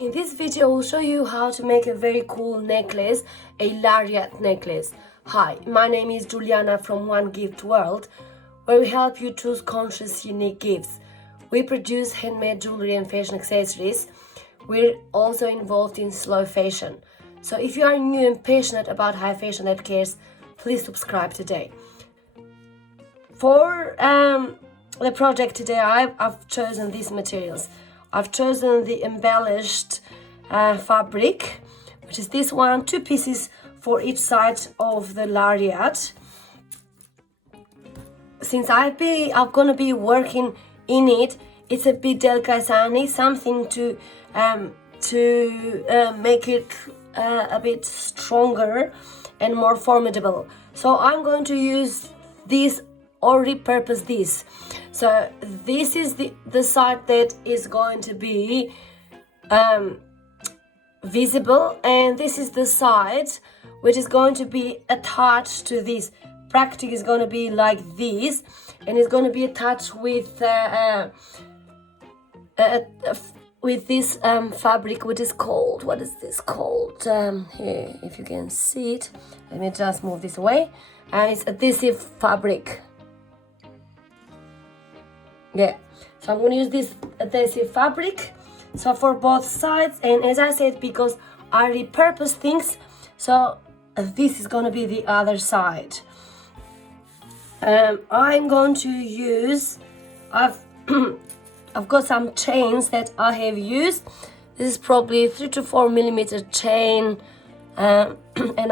In this video, I will show you how to make a very cool necklace, a Lariat necklace. Hi, my name is Juliana from One Gift World, where we help you choose conscious, unique gifts. We produce handmade jewelry and fashion accessories. We're also involved in slow fashion. So if you are new and passionate about high fashion that cares, please subscribe today. For the project today, I've chosen these materials. I've chosen the Embellished Fabric, which is this one, 2 pieces for each side of the Lariat. Since I'm gonna be working in it, it's a bit delicate, so I need something to make it a bit stronger and more formidable. So I'm going to use this or repurpose this. So this is the side that is going to be visible, and this is the side which is going to be attached to this. Practice is going to be like this, and it's going to be attached with this fabric, which is called, what is this called? Here, if you can see it, let me just move this away. It's Adhesive Fabric. Yeah, so I'm going to use this Adhesive Fabric, so for both sides. And as I said, because I repurpose things, so this is going to be the other side. I'm going to use, I've got some chains that I have used. This is probably 3 to 4 millimeter chain, and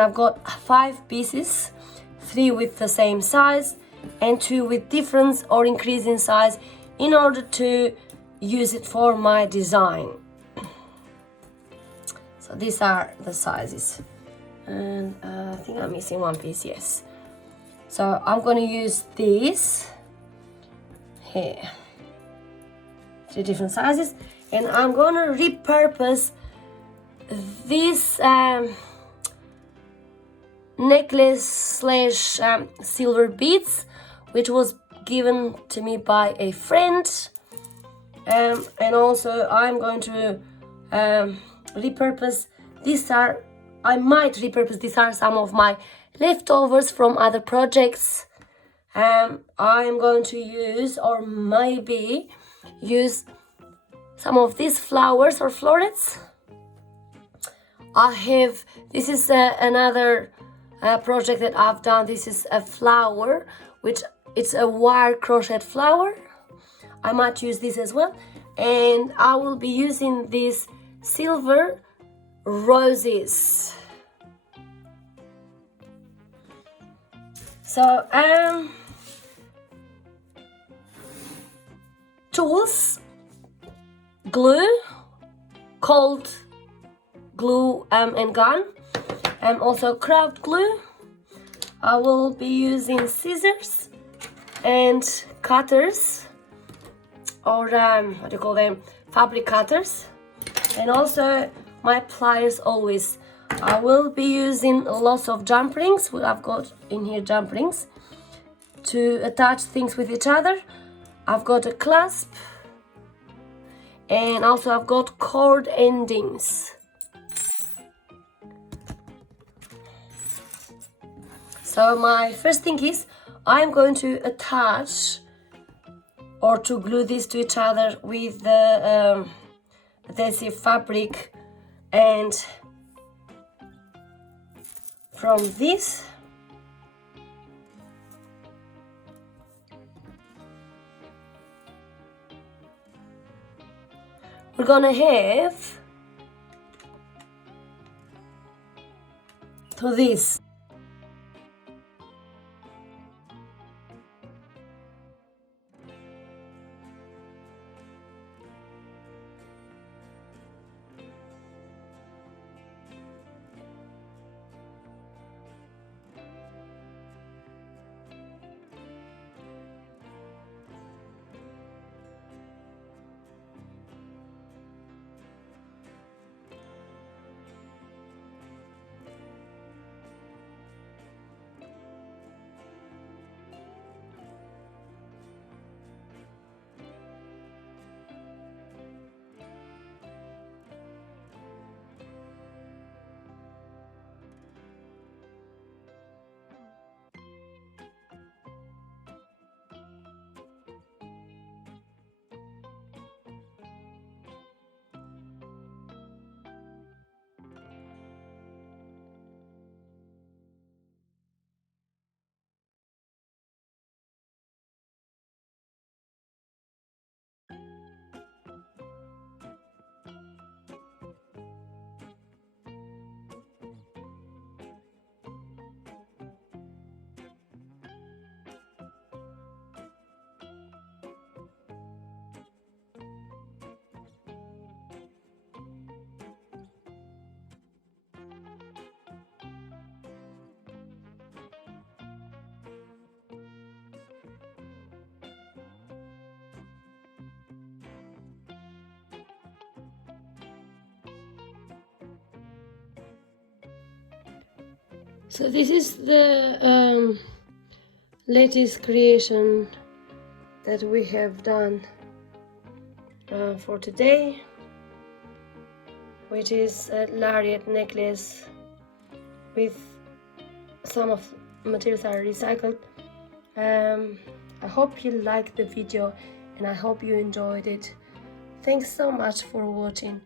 I've got 5 pieces, 3 with the same size and 2 with difference or increase in size, in order to use it for my design. So these are the sizes, and I think I'm missing one piece, yes. So I'm going to use this here, 3 different sizes, and I'm going to repurpose this necklace slash silver beads, which was given to me by a friend, and also I'm going to repurpose these are, I might repurpose, these are some of my leftovers from other projects. I'm going to use, or maybe use, some of these flowers or florets. This is another project that I've done. This is a flower, which it's a wire crocheted flower. I might use this as well, and I will be using these silver roses. So tools, glue, cold glue and gun, and also craft glue. I will be using scissors and cutters, or what do you call them, fabric cutters, and also my pliers always. I will be using lots of jump rings. I've got in here jump rings to attach things with each other. I've got a clasp, and also I've got cord endings. So my first thing is, I'm going to attach or to glue this to each other with the adhesive fabric, and from this we're gonna have to this. So this is the latest creation that we have done for today, which is a Lariat necklace with some of materials are recycled. I hope you liked the video and I hope you enjoyed it. Thanks so much for watching.